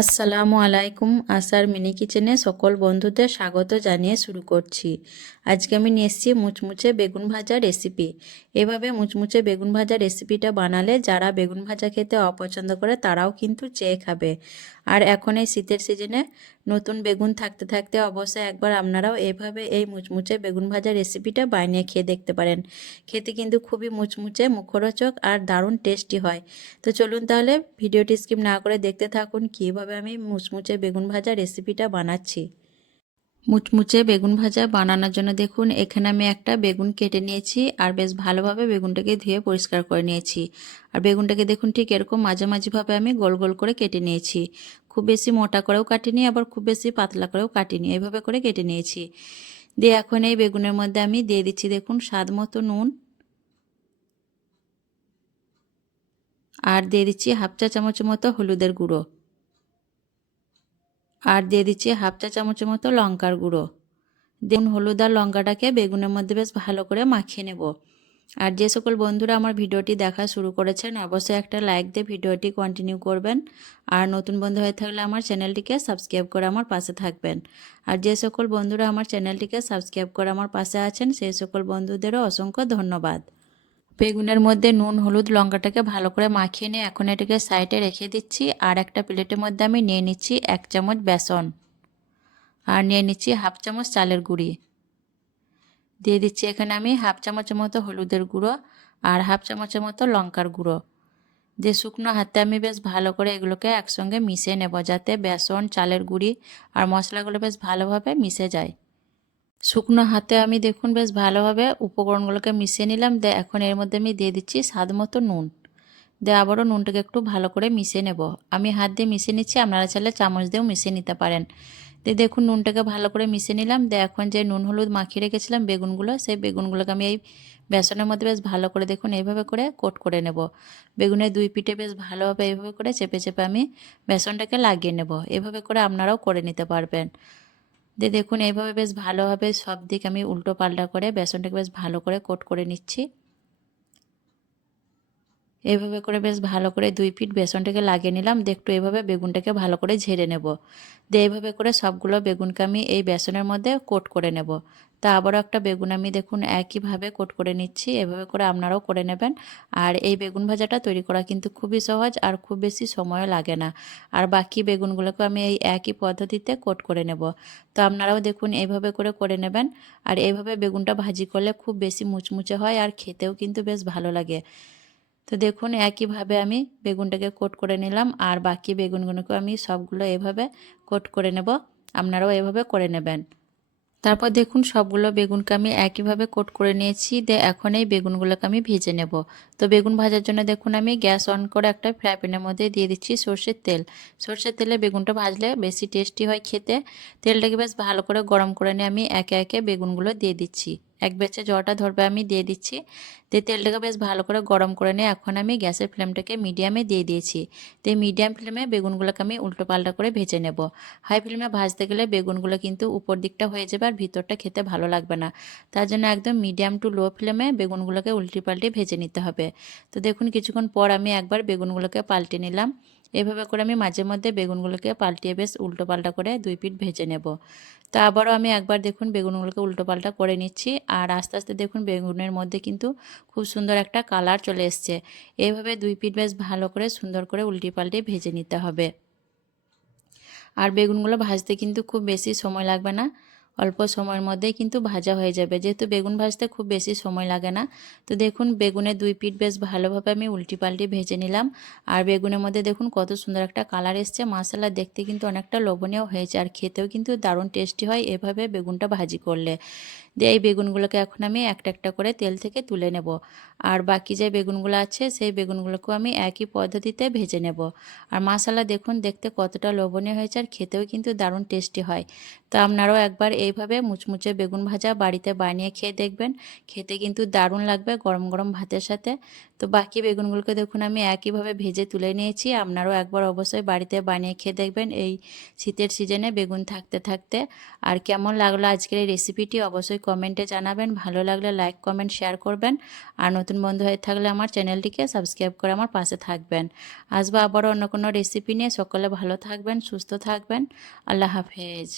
আসসালামু আলাইকুম। আসার মিনি কিচেনে সকল বন্ধুদের স্বাগত জানিয়ে শুরু করছি। আজকে আমি নিয়ে এসেছি মুচমুচে বেগুন ভাজা রেসিপি। এভাবে মুচমুচে বেগুন ভাজা রেসিপিটা বানালে যারা বেগুন ভাজা খেতে অপছন্দ করে তারাও কিন্তু চেয়ে খাবে। আর এখন এই শীতের সিজনে নতুন বেগুন থাকতে থাকতে অবশ্যই একবার আপনারাও এভাবে এই মুচমুচে বেগুন ভাজা রেসিপিটা বানিয়ে খেয়ে দেখতে পারেন। খেতে কিন্তু খুবই মুচমুচে, মুখরোচক আর দারুণ টেস্টি হয়। তো চলুন তাহলে ভিডিওটি স্কিপ না করে দেখতে থাকুন কীভাবে আমি মুচমুচে বেগুন ভাজা রেসিপিটা বানাচ্ছি। মুচমুচে বেগুন ভাজা বানানোর জন্য দেখুন এখানে আমি একটা বেগুন কেটে নিয়েছি আর বেশ ভালোভাবে বেগুনটাকে ধুয়ে পরিষ্কার করে নিয়েছি। আর বেগুনটাকে দেখুন ঠিক এরকম মাঝামাঝিভাবে আমি গোল গোল করে কেটে নিয়েছি। খুব বেশি মোটা করেও কাটিনি, আবার খুব বেশি পাতলা করেও কাটিনি, এইভাবে করে কেটে নিয়েছি। দিয়ে এখন এই বেগুনের মধ্যে আমি দিয়ে দিচ্ছি দেখুন স্বাদ মতো নুন, আর দিয়ে দিচ্ছি হাফ চা চামচের মতো হলুদের গুঁড়ো, আর দিয়ে দিচ্ছি হাফ চা চামচের মতো লঙ্কার গুঁড়ো। দেখুন হলুদ আর লঙ্কাটাকে বেগুনের মধ্যে বেশ ভালো করে মাখিয়ে নেব। আর যে সকল বন্ধুরা আমার ভিডিওটি দেখা শুরু করেছেন অবশ্যই একটা লাইক দিয়ে ভিডিওটি কন্টিনিউ করবেন। আর নতুন বন্ধু হয়ে থাকলে আমার চ্যানেলটিকে সাবস্ক্রাইব করে আমার পাশে থাকবেন। আর যে সকল বন্ধুরা আমার চ্যানেলটিকে সাবস্ক্রাইব করে আমার পাশে আছেন সেই সকল বন্ধুদেরও অসংখ্য ধন্যবাদ। বেগুনের মধ্যে নুন হলুদ লঙ্কাটাকে ভালো করে মাখিয়ে নিয়ে এখন এটাকে সাইডে রেখে দিচ্ছি। আর একটা প্লেটের মধ্যে আমি নিয়ে নিচ্ছি 1 চামচ বেসন, আর নিয়ে নিচ্ছি হাফ চামচ চালের গুঁড়ি, দিয়ে দিচ্ছি এখানে আমি হাফ চামচের মতো হলুদের গুঁড়ো আর হাফ চামচের মতো লঙ্কার গুঁড়ো। দিয়ে শুকনো হাতে আমি বেশ ভালো করে এগুলোকে একসঙ্গে মিশিয়ে নেব যাতে বেসন চালের গুঁড়ি আর মশলাগুলো বেশ ভালোভাবে মিশে যায়। শুকনো হাতে আমি দেখুন বেশ ভালোভাবে উপকরণগুলোকে মিশিয়ে নিলাম। দিয়ে এখন এর মধ্যে আমি দিয়ে দিচ্ছি স্বাদ মতো নুন। দিয়ে আবারও নুনটাকে একটু ভালো করে মিশিয়ে নেব। আমি হাত দিয়ে মিশিয়ে নিচ্ছি, আপনারা চাইলে চামচ দিয়েও মিশিয়ে নিতে পারেন। দিয়ে দেখুন নুনটাকে ভালো করে মিশিয়ে নিলাম। দিয়ে এখন যে নুন হলুদ মাখিয়ে রেখেছিলাম বেগুনগুলো, সেই বেগুনগুলোকে আমি এই বেসনের মধ্যে বেশ ভালো করে দেখুন এইভাবে করে কোট করে নেব। বেগুনের দুই পিঠে বেশ ভালোভাবে এইভাবে করে চেপে চেপে আমি বেসনটাকে লাগিয়ে নেব। এভাবে করে আপনারাও করে নিতে পারবেন। দিয়ে দেখুন এইভাবে বেশ ভালোভাবে সব দিক আমি উল্টো পাল্টা করে বেসনটাকে বেশ ভালো করে কোট করে নিচ্ছি। এইভাবে করে বেশ ভালো করে দুই পিঠ বেসনটাকে লাগিয়ে নিলাম। একটু এইভাবে বেগুনটাকে ভালো করে ঝেড়ে নেব। দিয়ে এইভাবে করে সবগুলো বেগুনকে আমি এই বেসনের মধ্যে কোট করে নেব। তা আবারও একটা বেগুন আমি দেখুন একইভাবে কোট করে নিচ্ছি। এভাবে করে আপনারাও করে নেবেন। আর এই বেগুন ভাজাটা তৈরি করা কিন্তু খুবই সহজ আর খুব বেশি সময়ও লাগে না। আর বাকি বেগুনগুলোকে আমি এই একই পদ্ধতিতে কোট করে নেব। তো আপনারাও দেখুন এইভাবে করে নেবেন। আর এইভাবে বেগুনটা ভাজি করলে খুব বেশি মুচমুচে হয় আর খেতেও কিন্তু বেশ ভালো লাগে। তো দেখুন একইভাবে আমি বেগুনটাকে কোট করে নিলাম আর বাকি বেগুনগুলোকে আমি সবগুলো এভাবে কোট করে নেব। আপনারাও এভাবে করে নেবেন। তারপর দেখুন সবগুলো বেগুনকে আমি একইভাবে কোট করে নিয়েছি। দিয়ে এখন এই বেগুনগুলোকে আমি ভেজে নেব। তো বেগুন ভাজার জন্য দেখুন আমি গ্যাস অন করে একটা ফ্রাই প্যানের মধ্যে দিয়ে দিচ্ছি সর্ষের তেল। সর্ষের তেলে বেগুনটা ভাজলে বেশি টেস্টি হয় খেতে। তেলটাকে বেশ ভালো করে গরম করে নিয়ে আমি একে একে বেগুনগুলো দিয়ে দিচ্ছি। এক ব্যাচে জলটা ধরবে আমি দিয়ে দিচ্ছি। দিয়ে তেলটাকে বেশ ভালো করে গরম করে নিয়ে এখন আমি গ্যাসের ফ্লেমটাকে মিডিয়ামে দিয়ে দিয়েছি। দিয়ে মিডিয়াম ফ্লেমে বেগুনগুলোকে আমি উল্টো পাল্টা করে ভেজে নেব। হাই ফ্লেমে ভাজতে গেলে বেগুনগুলো কিন্তু উপর দিকটা হয়ে যাবে আর ভিতরটা খেতে ভালো লাগবে না। তার জন্য একদম মিডিয়াম টু লো ফ্লেমে বেগুনগুলোকে উল্টে পাল্টে ভেজে নিতে হবে। তো দেখুন কিছুক্ষণ পর আমি একবার বেগুনগুলোকে পাল্টে নিলাম। এভাবে করে আমি মাঝে মধ্যে বেগুনগুলোকে পাল্টিয়ে বেশ উল্টো পাল্টা করে দুই পিঠ ভেজে নেব। তো আবারও আমি একবার দেখুন বেগুনগুলোকে উল্টো পাল্টা করে নিচ্ছি। আর আস্তে আস্তে দেখুন বেগুনের মধ্যে কিন্তু খুব সুন্দর একটা কালার চলে এসছে। এইভাবে দুই পিঠ বেশ ভালো করে সুন্দর করে উল্টে পাল্টে ভেজে নিতে হবে। আর বেগুনগুলো ভাজতে কিন্তু খুব বেশি সময় লাগবে না, অল্প সময়ের মধ্যেই কিন্তু ভাজা হয়ে যাবে। যেহেতু বেগুন ভাজতে খুব বেশি সময় লাগে না। তো দেখুন বেগুনের দুই পিঠ বেশ ভালোভাবে আমি উল্টি পাল্টি ভেজে নিলাম। আর বেগুনের মধ্যে দেখুন কত সুন্দর একটা কালার এসছে। মাশাআল্লাহ দেখতে কিন্তু অনেকটা লোভনীয় হয়েছে আর খেতেও কিন্তু দারুণ টেস্টি হয় এভাবে বেগুনটা ভাজি করলে। দিয়ে এই বেগুনগুলোকে এখন আমি একটা একটা করে তেল থেকে তুলে নেব। আর বাকি যে বেগুনগুলো আছে সেই বেগুনগুলোকেও আমি একই পদ্ধতিতে ভেজে নেব। আর মাশাআল্লাহ দেখুন দেখতে কতটা লোভনীয় হয়েছে আর খেতেও কিন্তু দারুণ টেস্টি হয়। তো আপনারাও একবার এইভাবে মুচমুচে বেগুন ভাজা বাড়িতে বানিয়ে খেয়ে দেখবেন, খেতে কিন্তু দারুণ লাগবে গরম গরম ভাতের সাথে। তো বাকি বেগুনগুলোকে দেখুন আমি একইভাবে ভেজে তুলে নিয়েছি। আপনারাও একবার অবশ্যই বাড়িতে বানিয়ে খেয়ে দেখবেন এই শীতের সিজনে বেগুন থাকতে থাকতে। আর কেমন লাগলো আজকের এই রেসিপিটি অবশ্যই কমেন্টে জানাবেন। ভালো লাগলে লাইক কমেন্ট শেয়ার করবেন। আর নতুন বন্ধু হয়ে থাকলে আমার চ্যানেলটিকে সাবস্ক্রাইব করে আমার পাশে থাকবেন। আসবো আবারও অন্য কোনো রেসিপি নিয়ে। সকলে ভালো থাকবেন, সুস্থ থাকবেন। আল্লাহ হাফেজ।